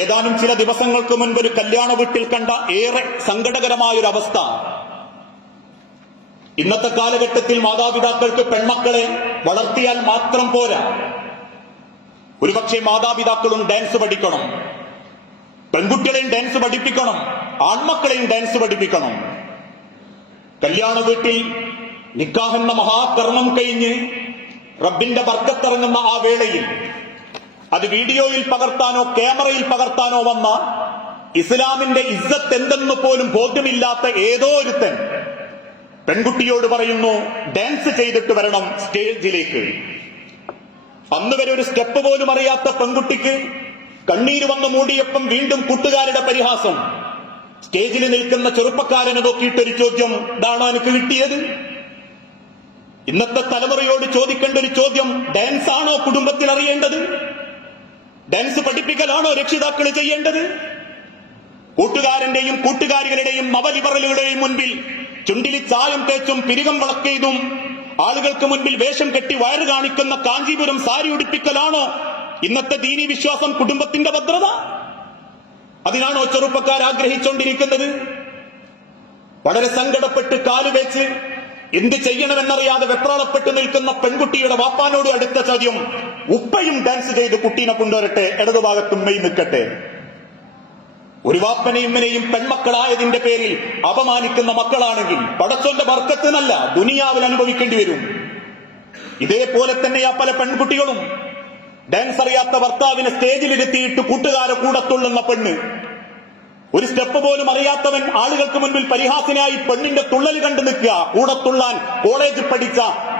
ഏതാനും ചില ദിവസങ്ങൾക്ക് മുൻപ് ഒരു കല്യാണ വീട്ടിൽ കണ്ട ഏറെ സങ്കടകരമായൊരവസ്ഥ. ഇന്നത്തെ കാലഘട്ടത്തിൽ മാതാപിതാക്കൾക്ക് പെൺമക്കളെ വളർത്തിയാൽ മാത്രം പോരാ. ഒരുപക്ഷെ മാതാപിതാക്കളും ഡാൻസ് പഠിക്കണം, പെൺകുട്ടികളെയും ഡാൻസ് പഠിപ്പിക്കണം, ആൺമക്കളെയും ഡാൻസ് പഠിപ്പിക്കണം. കല്യാണ വീട്ടിൽ നിക്കാഹെന്ന മഹാകർമ്മം കഴിഞ്ഞ് റബ്ബിന്റെ ബർക്കത്തിറങ്ങുന്ന ആ വേളയിൽ അത് വീഡിയോയിൽ പകർത്താനോ ക്യാമറയിൽ പകർത്താനോ വന്ന ഇസ്ലാമിന്റെ ഇസ്സത്ത് എന്തെന്ന് പോലും ബോധ്യമില്ലാത്ത ഏതോ ഒരുത്തൻ പെൺകുട്ടിയോട് പറയുന്നു, ഡാൻസ് ചെയ്തിട്ട് വരണം സ്റ്റേജിലേക്ക്. അന്ന് വരെ ഒരു സ്റ്റെപ്പ് പോലും അറിയാത്ത പെൺകുട്ടിക്ക് കണ്ണീര് വന്ന് മൂടിയപ്പം വീണ്ടും കൂട്ടുകാരുടെ പരിഹാസം. സ്റ്റേജിൽ നിൽക്കുന്ന ചെറുപ്പക്കാരനെ നോക്കിയിട്ടൊരു ചോദ്യം, ഇതാണോ എനിക്ക് കിട്ടിയത്? ഇന്നത്തെ തലമുറയോട് ചോദിക്കേണ്ട ഒരു ചോദ്യം, ഡാൻസ് ആണോ കുടുംബത്തിൽ അറിയേണ്ടത്? ഡാൻസ് പഠിപ്പിക്കലാണോ രക്ഷിതാക്കൾ ചെയ്യേണ്ടത്? കൂട്ടുകാരന്റെയും കൂട്ടുകാരികളുടെയും നവലിബറലുകളുടെയും മുൻപിൽ ചുണ്ടിലി ചായം തേച്ചും പിരികം വളക്കെയ്തും ആളുകൾക്ക് മുൻപിൽ വേഷം കെട്ടി വയറ് കാണിക്കുന്ന കാഞ്ചീപുരം സാരി ഉടുപ്പിക്കലാണോ ഇന്നത്തെ ദീനീ വിശ്വാസം, കുടുംബത്തിന്റെ ഭദ്രത? അതിനാണോ ചെറുപ്പക്കാർ ആഗ്രഹിച്ചുകൊണ്ടിരിക്കുന്നത്? വളരെ സങ്കടപ്പെട്ട് കാലുവെച്ച് എന്ത് ചെയ്യണമെന്നറിയാതെ വെപ്രാളപ്പെട്ട് നിൽക്കുന്ന പെൺകുട്ടിയുടെ വാപ്പാനോട് അടുത്ത ചോദ്യം, ഉപ്പയും ഡാൻസ് ചെയ്ത് കുട്ടീനെ കൊണ്ടുവരട്ടെ, ഇടതുഭാഗത്തും മെയ് നിൽക്കട്ടെ. ഒരു വാപ്പനെയും ഉമ്മനെയും പെൺമക്കളായതിന്റെ പേരിൽ അപമാനിക്കുന്ന മക്കളാണെങ്കിൽ പടച്ചോന്റെ ബർക്കത്തിനല്ല, ദുനിയാവിൽ അനുഭവിക്കേണ്ടി വരും. ഇതേപോലെ തന്നെയാ പല പെൺകുട്ടികളും. ഡാൻസ് അറിയാത്ത ഭർത്താവിനെ സ്റ്റേജിലിരുത്തിയിട്ട് കൂട്ടുകാരെ കൂടത്തുള്ളുന്ന പെണ്ണ്. ഒരു സ്റ്റെപ്പ് പോലും അറിയാത്തവൻ ആളുകൾക്ക് മുൻപിൽ പരിഹാസനായി പെണ്ണിന്റെ തുള്ളൽ കണ്ടു നിൽക്കുക. കൂടത്തുള്ളാൻ കോളേജിൽ പഠിച്ച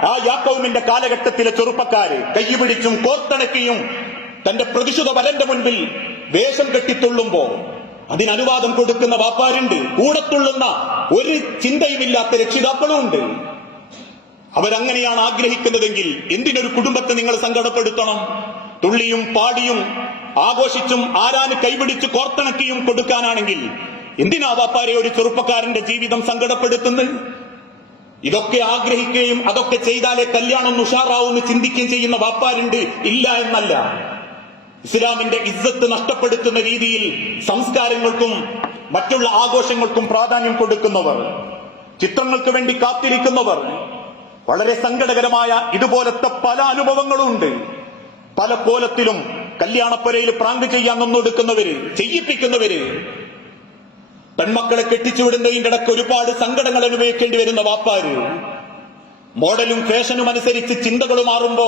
ആ യാക്കോവിന്റെ കാലഘട്ടത്തിലെ ചെറുപ്പക്കാര് കൈപിടിച്ചും കോർത്തണക്കിയും തന്റെ പ്രതിശുദ്ധ വരന്റെ മുൻപിൽ വേഷം കെട്ടിത്തുള്ളുമ്പോ അതിനനുവാദം കൊടുക്കുന്ന വാപ്പാരുണ്ട്. കൂടത്തുള്ളുന്ന ഒരു ചിന്തയുമില്ലാത്ത രക്ഷിതാക്കളും ഉണ്ട്. അവരങ്ങനെയാണ് ആഗ്രഹിക്കുന്നതെങ്കിൽ എന്തിനൊരു കുടുംബത്തെ നിങ്ങൾ സങ്കടപ്പെടുത്തണം? തുള്ളിയും പാടിയും ആഘോഷിച്ചും ആരാന് കൈപിടിച്ച് കോർത്തിണക്കിയും കൊടുക്കാനാണെങ്കിൽ എന്തിനാ വാപ്പാരെ ഒരു ചെറുപ്പക്കാരന്റെ ജീവിതം സങ്കടപ്പെടുത്തുന്നത്? ഇതൊക്കെ ആഗ്രഹിക്കുകയും അതൊക്കെ ചെയ്താലേ കല്യാണം ഉഷാറാവൂന്ന് ചിന്തിക്കുകയും ചെയ്യുന്ന വാപ്പാരുണ്ട്, ഇല്ല എന്നല്ല. ഇസ്ലാമിന്റെ ഇസ്സത്ത് നഷ്ടപ്പെടുത്തുന്ന രീതിയിൽ സംസ്കാരങ്ങൾക്കും മറ്റുള്ള ആഘോഷങ്ങൾക്കും പ്രാധാന്യം കൊടുക്കുന്നവർ, ചിത്രങ്ങൾക്ക് വേണ്ടി കാത്തിരിക്കുന്നവർ, വളരെ സങ്കടകരമായ ഇതുപോലത്തെ പല അനുഭവങ്ങളും ഉണ്ട്. പല കോലത്തിലും കല്യാണപ്പുരയിൽ പ്രാങ്ക് ചെയ്യാൻ നിന്നൊടുക്കുന്നവര്, ചെയ്യിപ്പിക്കുന്നവര്, പെൺമക്കളെ കെട്ടിച്ചുവിടുന്നതിന്റെ ഇടയ്ക്ക് ഒരുപാട് സങ്കടങ്ങൾ അനുഭവിക്കേണ്ടി വരുന്ന വാപ്പാര്, മോഡലും ഫാഷനും അനുസരിച്ച് ചിന്തകൾ മാറുമ്പോ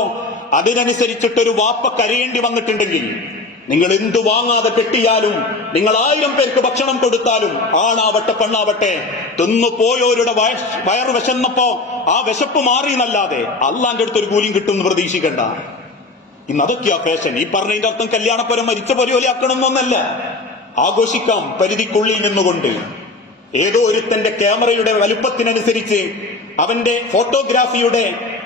അതിനനുസരിച്ചിട്ടൊരു വാപ്പ കരയേണ്ടി വന്നിട്ടുണ്ടെങ്കിൽ നിങ്ങൾ എന്തു വാങ്ങാതെ കെട്ടിയാലും, നിങ്ങൾ 1000 പേർക്ക് ഭക്ഷണം കൊടുത്താലും, ആണാവട്ടെ പെണ്ണാവട്ടെ, തിന്നുപോയോരുടെ വയറ് വിശന്നപ്പോ ആ വിശപ്പ് മാറിയെന്നല്ലാതെ അള്ളാന്റെ അടുത്തൊരു കൂലിയും കിട്ടുമെന്ന് പ്രതീക്ഷിക്കണ്ട. ഇന്ന് അതൊക്കെയാ ഫാഷൻ. ഈ പറഞ്ഞതിന്റെ അർത്ഥം കല്യാണപ്പുരം മരിച്ച പോലെ ആക്കണമെന്നൊന്നല്ല. ആഘോഷിക്കാം പരിധിക്കുള്ളിൽ നിന്നുകൊണ്ട്. ഏതോ ഒരുത്തന്റെ ക്യാമറയുടെ വലുപ്പത്തിനനുസരിച്ച് അവന്റെ ഫോട്ടോഗ്രാഫിയുടെ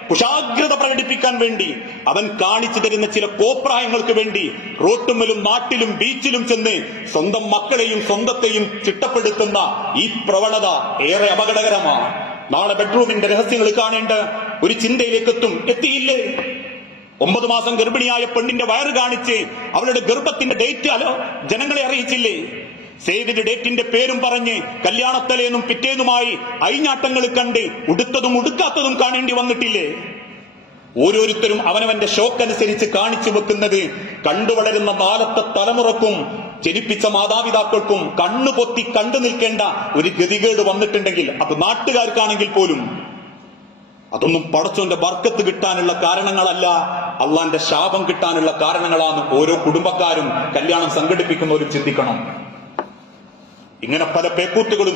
കുശാഗ്രത പ്രകടിപ്പിക്കാൻ വേണ്ടി അവൻ കാണിച്ചു തരുന്ന ചില കോപ്രായങ്ങൾക്ക് വേണ്ടി റോട്ടുമ്മലും നാട്ടിലും ബീച്ചിലും ചെന്ന് സ്വന്തം മക്കളെയും സ്വന്തത്തെയും ചിട്ടപ്പെടുത്തുന്ന ഈ പ്രവണത ഏറെ അപകടകരമാണ്. നാളെ ബെഡ്റൂമിന്റെ രഹസ്യങ്ങൾ കാണേണ്ട ഒരു ചിന്തയിലേക്ക് എത്തിയില്ലേ? 9 മാസം ഗർഭിണിയായ പെണ്ണിന്റെ വയറ് കാണിച്ച് അവളുടെ ഗർഭത്തിന്റെ ഡേറ്റ് ജനങ്ങളെ അറിയിച്ചില്ലേ? സേവിന്റെ ഡേറ്റിന്റെ പേരും പറഞ്ഞ് കല്യാണത്തലേന്നും പിറ്റേന്നുമായി അയിഞ്ഞാട്ടങ്ങൾ കണ്ട് ഉടുത്തതും ഉടുക്കാത്തതും കാണേണ്ടി വന്നിട്ടില്ലേ? ഓരോരുത്തരും അവനവന്റെ ഷോക്കനുസരിച്ച് കാണിച്ചു വെക്കുന്നത് കണ്ടുവളരുന്ന നാളത്തെ തലമുറക്കും ജനിപ്പിച്ച മാതാപിതാക്കൾക്കും കണ്ണുപൊത്തി കണ്ടു നിൽക്കേണ്ട ഒരു ഗതികേട് വന്നിട്ടുണ്ടെങ്കിൽ അത് നാട്ടുകാർക്കാണെങ്കിൽ പോലും അതൊന്നും പടച്ചോന്റെ ബർക്കത്ത് കിട്ടാനുള്ള കാരണങ്ങളല്ല, അള്ളാന്റെ ശാപം കിട്ടാനുള്ള കാരണങ്ങളാണ് ഓരോ കുടുംബക്കാരും കല്യാണം സംഘടിപ്പിക്കുന്നവരും ചിന്തിക്കണം. ഇങ്ങനെ പല പേക്കൂത്തുകളും